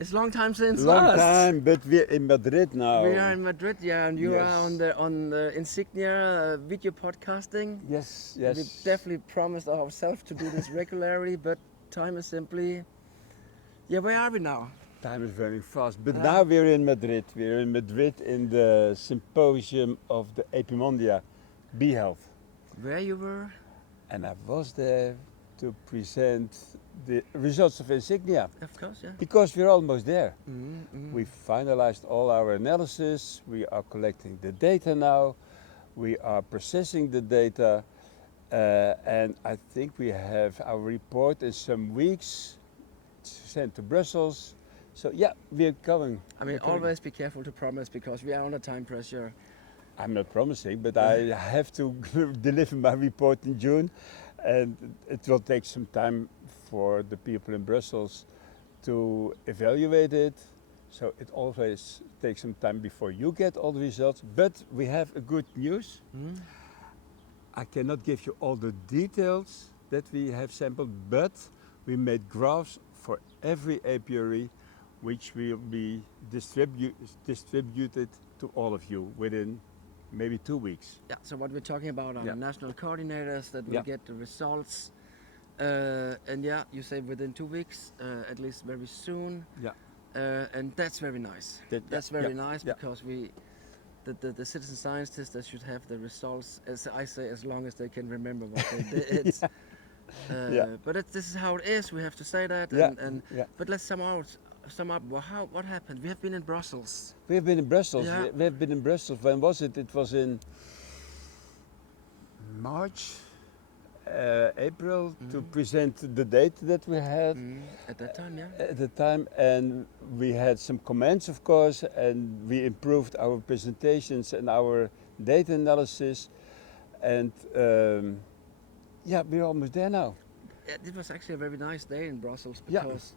It's long time since Long last. time, but we're in Madrid now. We are in Madrid, yeah, and you Yes. are on the Insignia video podcasting. Yes, We yes. definitely promised ourselves to do this regularly, but time is simply. Yeah, where are we now? Time is running fast, but Yeah. now we're in Madrid. We're in Madrid in the symposium of the Epimondia, BeeHealth. Where you were? And I was there to present the results of Insignia, Of course, yeah. because we're almost there. Mm-hmm. We finalized all our analysis, we are collecting the data now, we are processing the data, and I think we have our report in some weeks sent to Brussels. So yeah, we're going. I mean, We're coming. always be careful to promise because we are under time pressure. I'm not promising, but I have to deliver my report in June, and it will take some time for the people in Brussels to evaluate it. So it always takes some time before you get all the results. But we have a good news. Hmm? I cannot give you all the details that we have sampled, but we made graphs for every apiary, which will be distributed to all of you within maybe 2 weeks. Yeah, so what we're talking about are Yeah. the national coordinators that will Yeah. get the results. And yeah, you say within 2 weeks, at least very soon. Yeah. And that's very nice. That's very nice because the citizen scientists they should have the results, as I say, as long as they can remember what they did. But this is how it is. We have to say that. But let's sum up. Well, what happened? We have been in Brussels. We have been in Brussels. Yeah. We have been in Brussels. When was it? It was in March, April, to present the data that we had At that time, yeah. at the time, and we had some comments, of course, and we improved our presentations and our data analysis, and we're almost there now. It was actually a very nice day in Brussels Yeah. because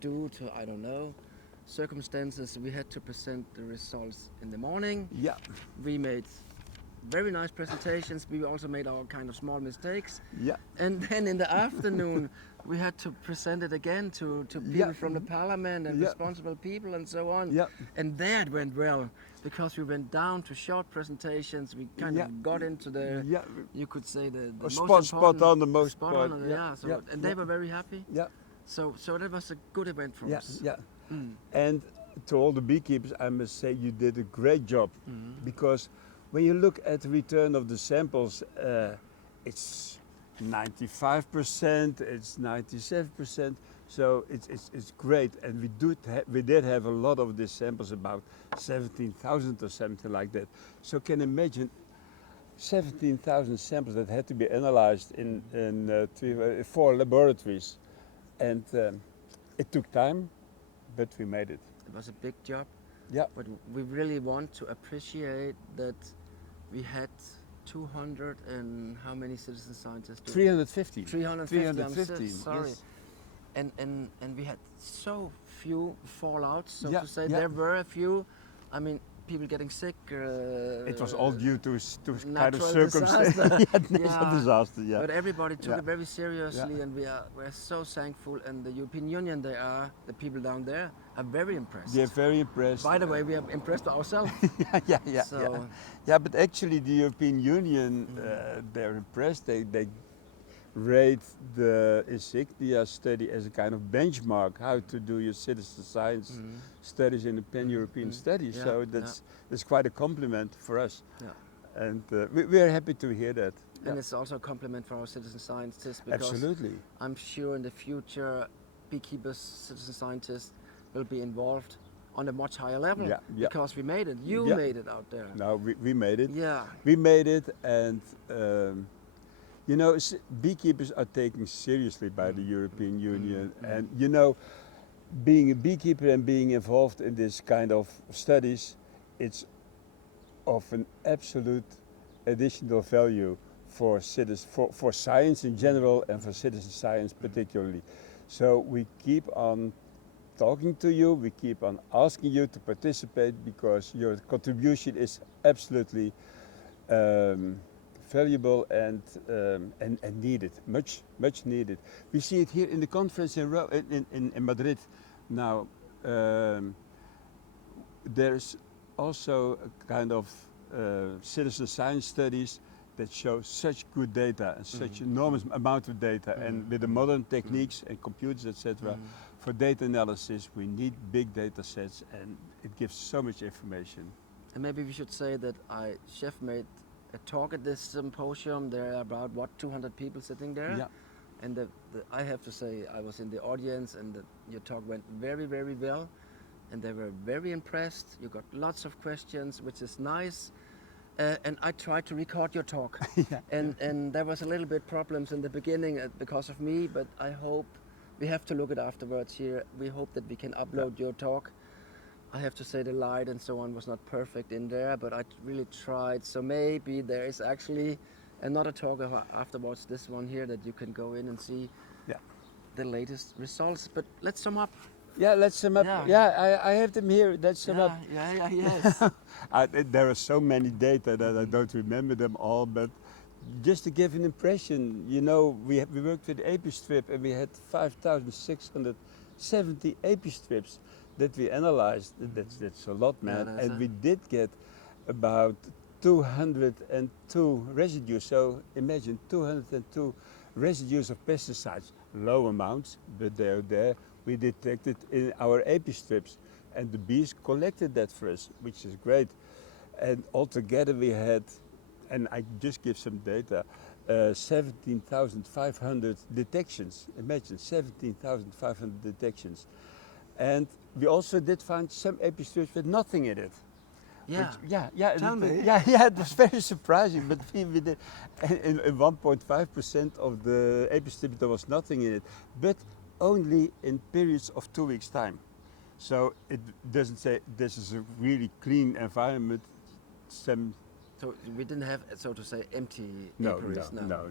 due to, I don't know, circumstances, we had to present the results in the morning. Yeah, We made very nice presentations. We also made our kind of small mistakes. yeah, And then in the afternoon, we had to present it again to people Yeah. from the parliament and Yeah. responsible people and so on. yeah, And there it went well because we went down to short presentations. We kind Yeah. of got into the, yeah, you could say the most spot important, on the most spot part. on, Yeah, So, yeah, and they yeah. were very happy. yeah, So that was a good event for yeah, us. yeah. Mm. And to all the beekeepers, I must say you did a great job, because when you look at the return of the samples, it's 95%, it's 97%, so it's great. And we did have a lot of these samples, about 17,000 or something like that. So can imagine 17,000 samples that had to be analyzed in 4 laboratories, and it took time, but we made it. It was a big job. Yeah. But we really want to appreciate that we had 200 and how many citizen scientists? 350. 350. I'm 350, sorry. yes. And we had so few fallouts, so Yeah, to say. yeah. There were a few. I mean, people getting sick. It was all due to kind of natural circumstances. disaster. Natural Yeah. disaster, yeah. But everybody took Yeah. it very seriously, Yeah. and we're so thankful. And the European Union, the people down there, are very impressed. They're very impressed. By the way, we are impressed ourselves. yeah. So- Yeah, but actually the European Union, they're impressed. They rate the Insignia study as a kind of benchmark how to do your citizen science studies in a pan-European study. Yeah, So that's quite a compliment for us. Yeah. And we are happy to hear that. And it's also a compliment for our citizen scientists because Absolutely. I'm sure in the future beekeepers, citizen scientists will be involved on a much higher level Yeah, yeah. because we made it. You Yeah. made it out there. No, we made it. Yeah. We made it, and you know, beekeepers are taken seriously by the European Union, and you know, being a beekeeper and being involved in this kind of studies, it's of an absolute additional value for for science in general and for citizen science particularly. So we keep on talking to you, we keep on asking you to participate because your contribution is absolutely valuable and needed, much needed. We see it here in the conference in Madrid now. there's also a kind of citizen science studies that show such good data and such enormous amount of data, and with the modern techniques and computers, etc. For data analysis, we need big data sets, and it gives so much information. And maybe we should say that Chef made a talk at this symposium. There are about 200 people sitting there. Yeah. And I have to say, I was in the audience, and your talk went very, very well. And they were very impressed. You got lots of questions, which is nice. And I tried to record your talk. And there was a little bit problems in the beginning because of me, but I hope we have to look at afterwards here. We hope that we can upload your talk. I have to say the light and so on was not perfect in there, but I really tried. So maybe there is actually another talk afterwards, this one here, that you can go in and see the latest results. But let's sum up. Yeah, let's sum up. Yeah, I have them here. Let's sum up. Yes. There are so many data that I don't remember them all, but just to give an impression, you know, we worked with API-strip, and we had 5,670 API-strips that we analyzed. That's a lot, man. And we did get about 202 residues. So imagine 202 residues of pesticides, low amounts, but they're there. We detected in our API-strips, and the bees collected that for us, which is great. And altogether we had, and I just give some data, 17,500 detections. Imagine 17,500 detections. And we also did find some API-strips with nothing in it. Yeah. Tell me. It was very surprising, but we did in 1.5% of the API-strips there was nothing in it, but only in periods of 2 weeks' time. So it doesn't say this is a really clean environment. So we didn't have, so to say, empty apiaries? No.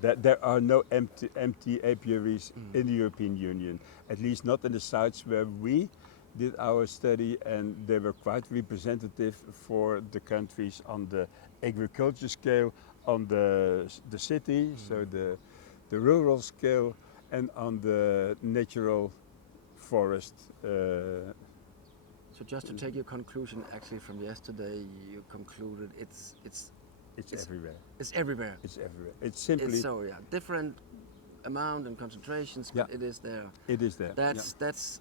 There are no empty apiaries in the European Union, at least not in the sites where we did our study, and they were quite representative for the countries on the agriculture scale, on the city, so the rural scale, and on the natural forest. So just to take your conclusion, actually from yesterday, you concluded it's everywhere. It's everywhere. It's everywhere. It's simply different amount and concentrations, but it is there. It is there. That's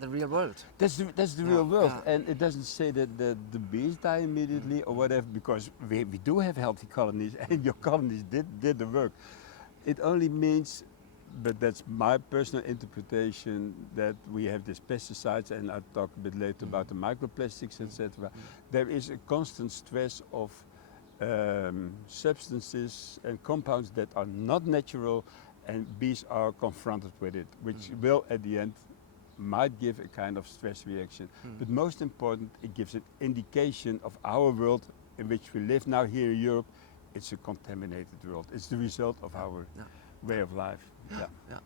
the real world. That's the real world, and it doesn't say that the bees die immediately or whatever, because we do have healthy colonies, and your colonies did the work. It only means, but that's my personal interpretation, that we have these pesticides, and I'll talk a bit later about the microplastics, etc. There is a constant stress of substances and compounds that are not natural, and bees are confronted with it, which will at the end might give a kind of stress reaction. But most important, it gives an indication of our world in which we live now here in Europe. It's a contaminated world. It's the result of our way of life.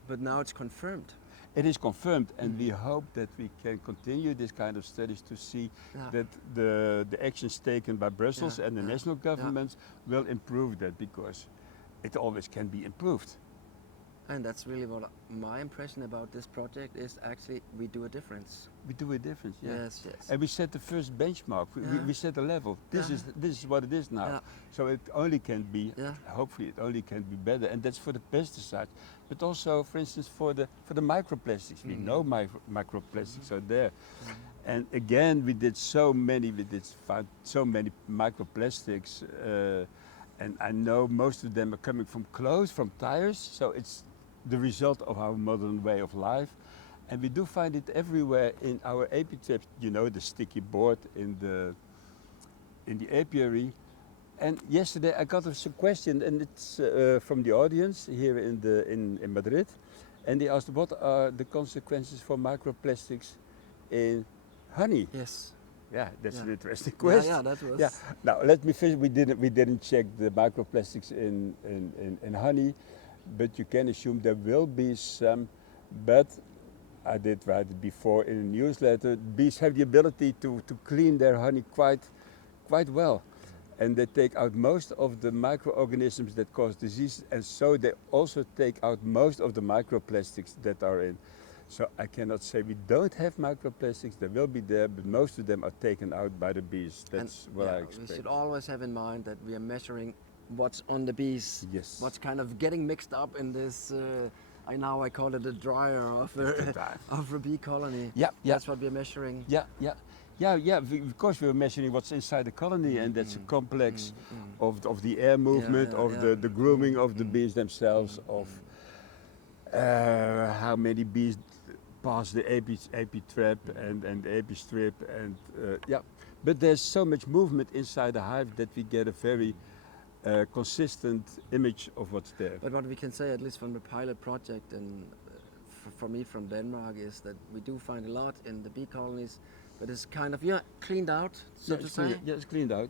But now it's confirmed. It is confirmed, and we hope that we can continue this kind of studies to see that the actions taken by Brussels and the national governments will improve that, because it always can be improved. And that's really what my impression about this project is. Actually, we do a difference. We do a difference, Yes. And we set the first benchmark. We set a level. This is what it is now. So it only can be, hopefully, it only can be better. And that's for the pesticides, but also, for instance, for the microplastics. We know microplastics are there. And again, we did find so many microplastics. And I know most of them are coming from clothes, from tires. So it's the result of our modern way of life. And we do find it everywhere in our apiary. You know, the sticky board in the apiary. And yesterday I got a question, and it's from the audience here in Madrid. And they asked, what are the consequences for microplastics in honey? Yes. Yeah, that's an interesting question. Yeah, that was. Yeah. Now let me finish. We didn't check the microplastics in honey, but you can assume there will be some. But I did write it before in a newsletter. Bees have the ability to clean their honey quite well, and they take out most of the microorganisms that cause disease, and so they also take out most of the microplastics that are in. So I cannot say we don't have microplastics. They will be there, but most of them are taken out by the bees. That's what I expect. We should always have in mind that we are measuring what's on the bees. Yes. What's kind of getting mixed up in this. I call it a dryer of a bee colony. Yeah, yeah. That's what we're measuring. Yeah. Of course, we're measuring what's inside the colony, and that's a complex of the air movement, the grooming of the bees themselves, of how many bees pass the api trap and the api strip, and But there's so much movement inside the hive that we get a very consistent image of what's there. But what we can say, at least from the pilot project, and for me from Denmark, is that we do find a lot in the bee colonies, but it's kind of cleaned out, so to say. Yeah, it's cleaned out.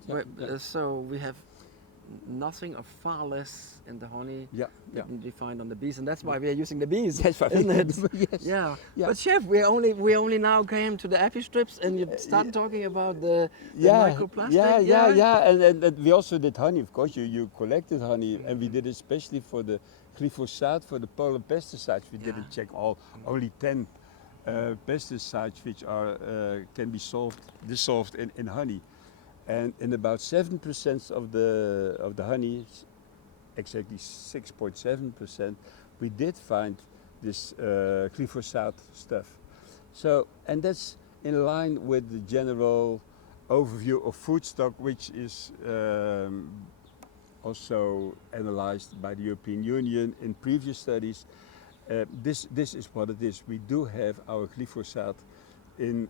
So we have nothing or far less in the honey than we find on the bees, and that's why we are using the bees. That's why, isn't it? Yes. Yeah. But chef, we only now came to the api strips, and you start talking about the microplastic. And we also did honey. Of course, you collected honey, and we did it especially for the glyphosate, for the polar pesticides. We didn't check only 10 pesticides which can be dissolved in honey. And in about 7% of the honey, exactly 6.7%, we did find this glyphosate stuff. So, and that's in line with the general overview of food stock, which is also analyzed by the European Union in previous studies. This is what it is. We do have our glyphosate in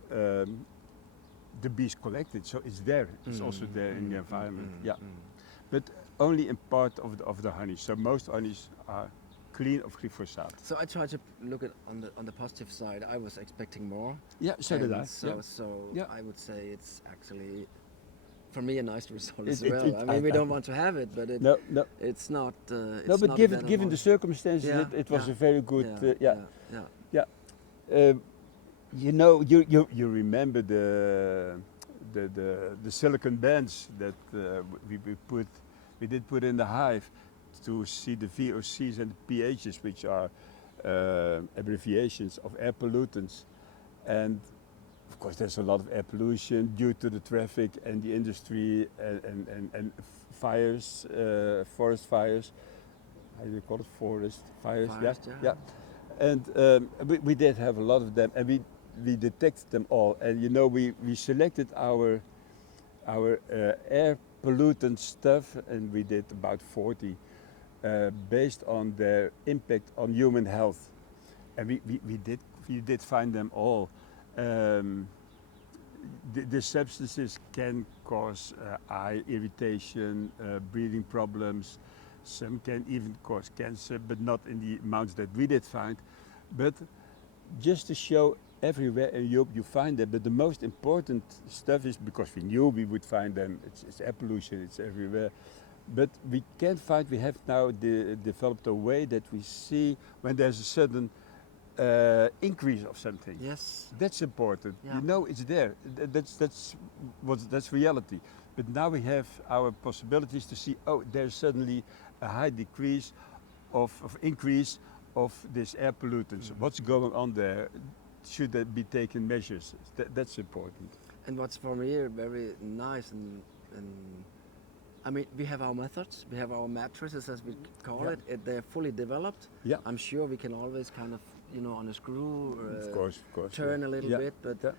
the bees collected, so it's there. It's also there in the environment. But only in part of the honey. So most honeys are clean of glyphosate. So I try to look at on the positive side. I was expecting more. Yeah, so did I. So I would say it's actually, for me, a nice result as well. I mean, we don't want to have it, but it's not. But given the circumstances, it was a very good. You know, you remember the silicon bands that we did put in the hive to see the VOCs and the pHs, which are abbreviations of air pollutants. And of course, there's a lot of air pollution due to the traffic and the industry and fires, forest fires. How do you call it? Forest fires. Yeah. And we did have a lot of them, and we detected them all. And you know, we selected our air pollutant stuff, and we did about 40 based on their impact on human health. And we did find them all. The substances can cause eye irritation, breathing problems. Some can even cause cancer, but not in the amounts that we did find. But just to show, everywhere in Europe you find them, but the most important stuff is, because we knew we would find them, it's air pollution, it's everywhere. But we can't find, we have now developed a way that we see when there's a sudden increase of something. Yes. That's important. You know it's there. That's reality. But now we have our possibilities to see, there's suddenly a high decrease of increase of this air pollutants. What's going on there? Should there be taken measures? That's important. And what's for me very nice, and I mean, we have our methods, we have our matrices, as we call it. They're fully developed. I'm sure we can always kind of, on a screw, of course, turn a little bit, but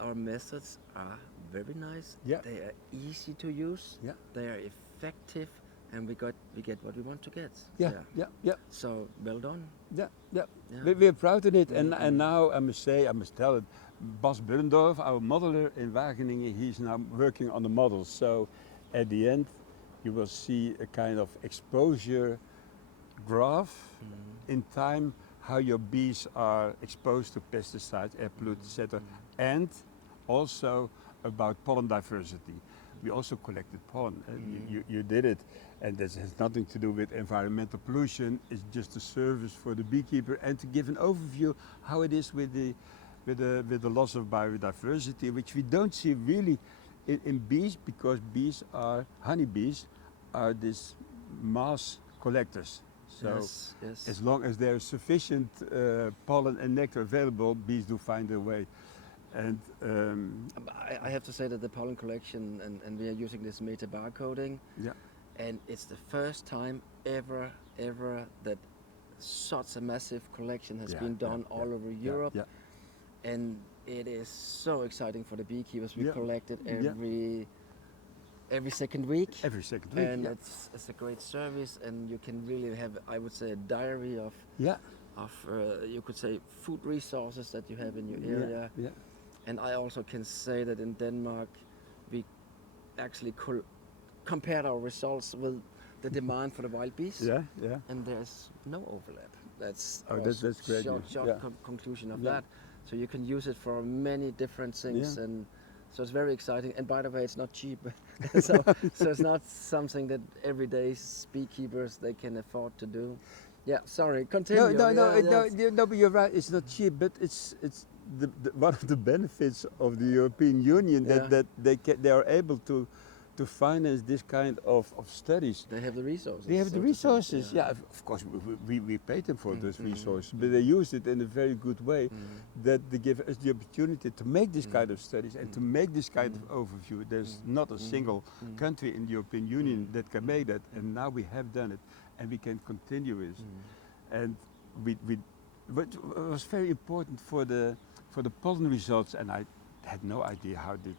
our methods are very nice. They are easy to use. They are effective, and we get what we want to get. So well done. We're proud of it, and now I must tell it, Bas Bullendorf, our modeler in Wageningen, he's now working on the models. So at the end, you will see a kind of exposure graph in time, how your bees are exposed to pesticides, air pollutants, etc., and also about pollen diversity. We also collected pollen. You did it, and this has nothing to do with environmental pollution. It's just a service for the beekeeper, and to give an overview how it is with the loss of biodiversity, which we don't see really in bees, because honeybees are these mass collectors. So yes. as long as there is sufficient pollen and nectar available, bees do find their way. And I have to say that the pollen collection, and we are using this meta barcoding, yeah, and it's the first time ever that such a massive collection has been done all over Europe. Yeah. And it is so exciting for the beekeepers. We Yeah. collect it Yeah. every second week. Every second week. And Yeah. it's a great service, and you can really have, I would say, a diary of Yeah. you could say, food resources that you have in your area. Yeah. And I also can say that in Denmark, we actually compared our results with the demand for the wild bees. Yeah. Yeah. And there's no overlap. That's That's great. short conclusion of that. So you can use it for many different things, Yeah. and so it's very exciting. And by the way, it's not cheap. so it's not something that everyday beekeepers they can afford to do. Yeah, sorry, continue. No, but you're right. It's not cheap, but it's the one of the benefits of the European Union that they are able to finance this kind of studies. They have the resources. They have so the to say, resources. Yeah, of course we pay them for those resources, but they use it in a very good way that they give us the opportunity to make this kind of studies and to make this kind of overview. There's not a single country in the European Union that can make that, and now we have done it, and we can continue it. And what was very important for the pollen results, and I had no idea how it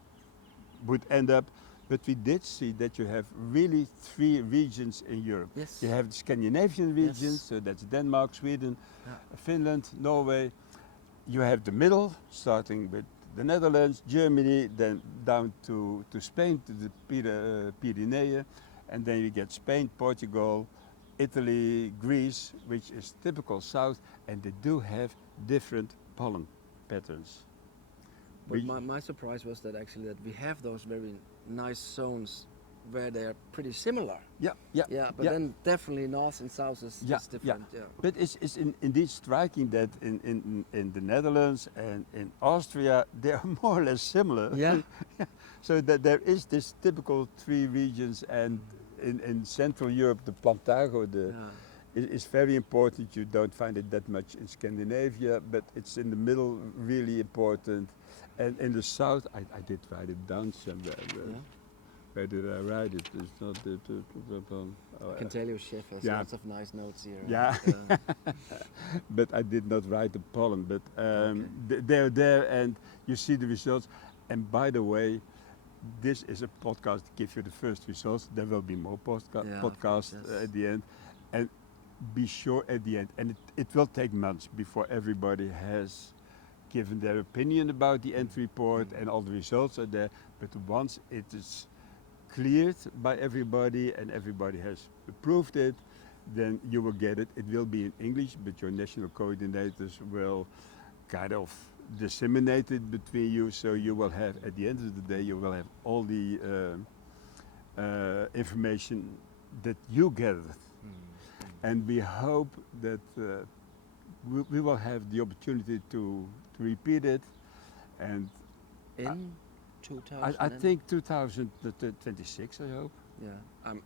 would end up, but we did see that you have really 3 regions in Europe. Yes. You have the Scandinavian regions, so that's Denmark, Sweden, Finland, Norway. You have the middle, starting with the Netherlands, Germany, then down to Spain, to the Pyrenees, and then you get Spain, Portugal, Italy, Greece, which is typical south, and they do have different pollen patterns. But my surprise was that actually that we have those very nice zones where they are pretty similar. Yeah. But then definitely north and south is different. Yeah. But it's indeed striking that in the Netherlands and in Austria they are more or less similar. Yeah. So that there is this typical 3 regions, and in Central Europe the Plantago is very important. You don't find it that much in Scandinavia, but it's in the middle really important. And in the south, I did write it down somewhere. Where did I write it? It's not I can tell you, Chef has lots of nice notes here. Yeah. But I did not write the pollen. But they're there, and you see the results. And by the way, this is a podcast to give you the first results. There will be more podcasts at the end. And be sure at the end, and it will take months before everybody has given their opinion about the end report and all the results are there. But once it is cleared by everybody and everybody has approved it, then you will get it. It will be in English, but your national coordinators will kind of disseminate it between you. So you will have, at the end of the day, you will have all the information that you gathered. And we hope that we will have the opportunity to repeat it. And in 2000? I think 2026, I hope. Yeah,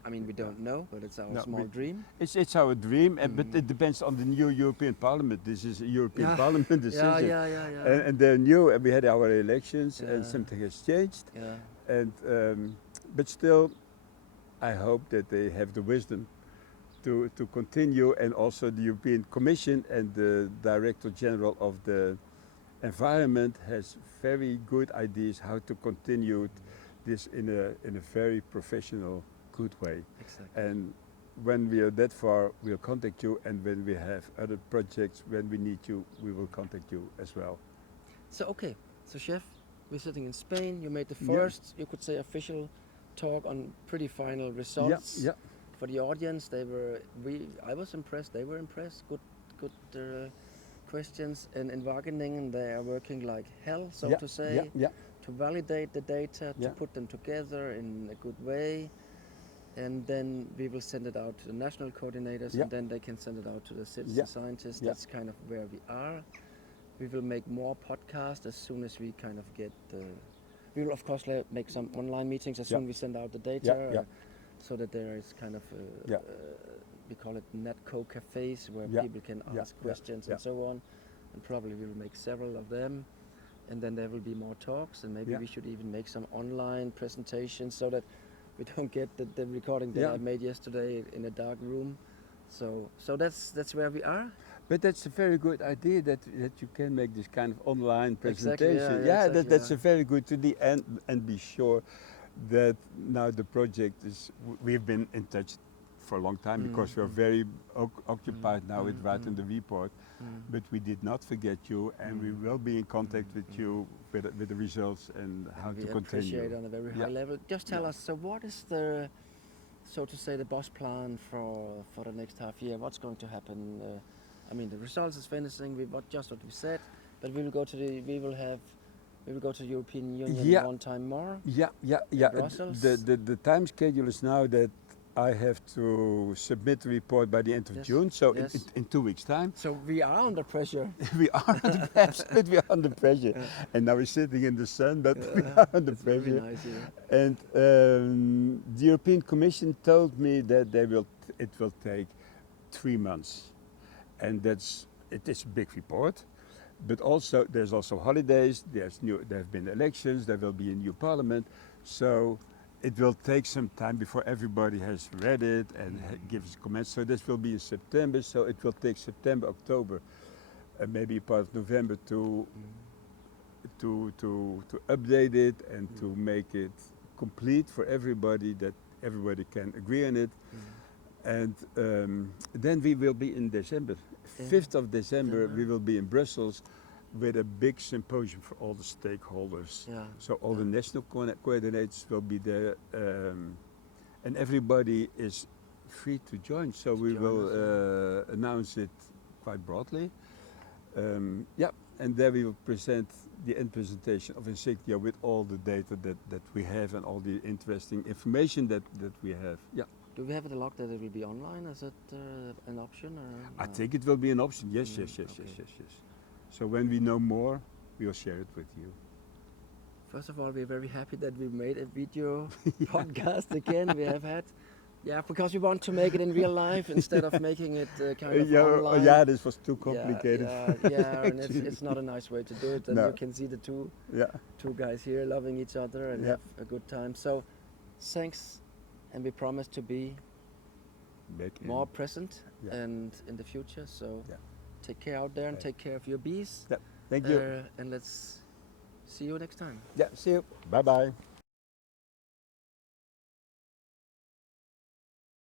I mean we don't know, but it's our small dream. It's our dream, but it depends on the new European Parliament. This is a European Parliament decision. Yeah. And they're new, and we had our elections, and something has changed. Yeah. And but still, I hope that they have the wisdom to continue, and also the European Commission and the Director General of the Environment has very good ideas how to continue this in a very professional, good way. Exactly. And when we are that far, we'll contact you, and when we have other projects, when we need you, we will contact you as well. So Chef, we're sitting in Spain. You made the first, you could say, official talk on pretty final results. Yeah. For the audience, I was impressed. They were impressed. Good questions. And in Wageningen, they are working like hell, so to say, to validate the data, to put them together in a good way. And then we will send it out to the national coordinators, and then they can send it out to the citizen scientists. That's kind of where we are. We will make more podcasts as soon as we kind of get we will of course make some online meetings as soon as we send out the data. So that there is kind of we call it Netco cafes, where Yeah, people can yeah, ask yeah, questions yeah. and so on. And probably we'll make several of them. And then there will be more talks, and maybe Yeah. we should even make some online presentations so that we don't get the recording that Yeah. I made yesterday in a dark room. So that's where we are. But that's a very good idea that you can make this kind of online Exactly, yeah, presentation. yeah, exactly, That's yeah. a very good idea, and be sure that now the project is. We've been in touch for a long time because we're very occupied now with writing the report. But we did not forget you, and we will be in contact with you with the results and how And to we continue. appreciate on a very high level. Just tell us, so what is the, so to say, the boss plan for the next half year? What's going to happen? I mean, the results is finishing. Just what we said, but we will go to the European Union one time more. Yeah. Brussels. The time schedule is now that I have to submit the report by the end of Yes, June, so yes. in 2 weeks' time. So we are under pressure. We are absolutely under pressure, and now we're sitting in the sun, but we are under It's pressure. very nice here. And the European Commission told me that it will take 3 months, and it is a big report. But also, there's also holidays. There have been elections. There will be a new parliament, so it will take some time before everybody has read it and gives comments. So this will be in September. So it will take September, October, and maybe part of November to update it and to make it complete for everybody, that everybody can agree on it. And then we will be in December. 5th of December, we will be in Brussels with a big symposium for all the stakeholders. Yeah. So all the national coordinators will be there, and everybody is free to join. So we will announce it quite broadly. And there we will present the end presentation of Insignia with all the data that we have and all the interesting information that we have. Yeah. Do we have it locked that it will be online? Is it an option? Or I think it will be an option. Yes. So when we know more, we will share it with you. First of all, we're very happy that we made a video podcast again. We have had, because we want to make it in real life instead of making it kind of online. Yeah, this was too complicated. And it's not a nice way to do it. And No. you can see the two guys here loving each other and have a good time. So, thanks, and we promise to be more present and in the future. So, take care out there and take care of your bees. Thank you. And let's see you next time. Yeah, see you. Bye-bye.